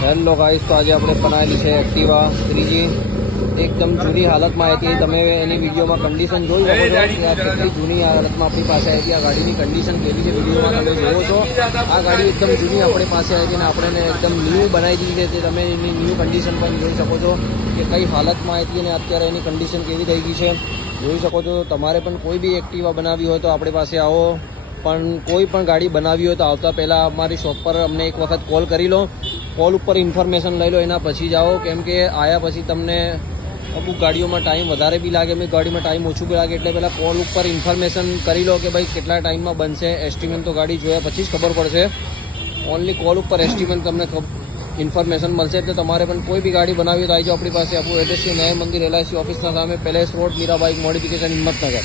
Hello guys, તો આજે આપણે બનાવેલી છે એક્ટિવા 3G એકદમ જૂની હાલતમાં હતી. તમે એની વિડીયોમાં કન્ડિશન જોઈ શકો છો કે આ કેટલી જૂની હાલતમાં આપણી પાસે આવી. આ ગાડીની કન્ડિશન કેવી છે વિડીયોમાં તમે જોવો છો. આ ગાડી એકદમ જૂની આપણી પાસે આવી અને આપણે એકદમ ન્યૂ બનાવી દીધી છે. તમે એની ન્યૂ કન્ડિશન પણ જોઈ શકો છો કે કઈ હાલતમાં હતી અને અત્યારે એની કન્ડિશન કેવી થઈ ગઈ છે જોઈ શકો છો. તમારે પણ કોઈ બી એક્ટિવા બનાવવી હોય તો આપણી પાસે આવો. પણ કોઈ પણ ગાડી બનાવવી હોય તો આવતા પહેલાં અમારી શોપ પર અમને એક વખત કોલ કરી લો. કોલ ઉપર ઇન્ફોર્મેશન લઈ લો, એના પછી જાઓ. કેમ કે આવ્યા પછી તમને અમુક ગાડીઓમાં ટાઈમ વધારે બી લાગે, અમુક ગાડીમાં ટાઈમ ઓછું બી લાગે. એટલે પહેલાં કોલ ઉપર ઇન્ફોર્મેશન કરી લો કે ભાઈ કેટલા ટાઈમમાં બનશે. એસ્ટિમેટ તો ગાડી જોયા પછી જ ખબર પડશે. ઓનલી કોલ ઉપર એસ્ટિમેટ તમને ઇન્ફોર્મેશન મળશે. એટલે તમારે પણ કોઈ બી ગાડી બનાવી તો આવી જાઓ આપણી પાસે. આપણું એડ્રેસ છે ન્યાય મંદિર LIC ઓફિસના સામે, પેલેસ રોડ, મીરાબાઈક મોડિફિકેશન, હિંમતનગર.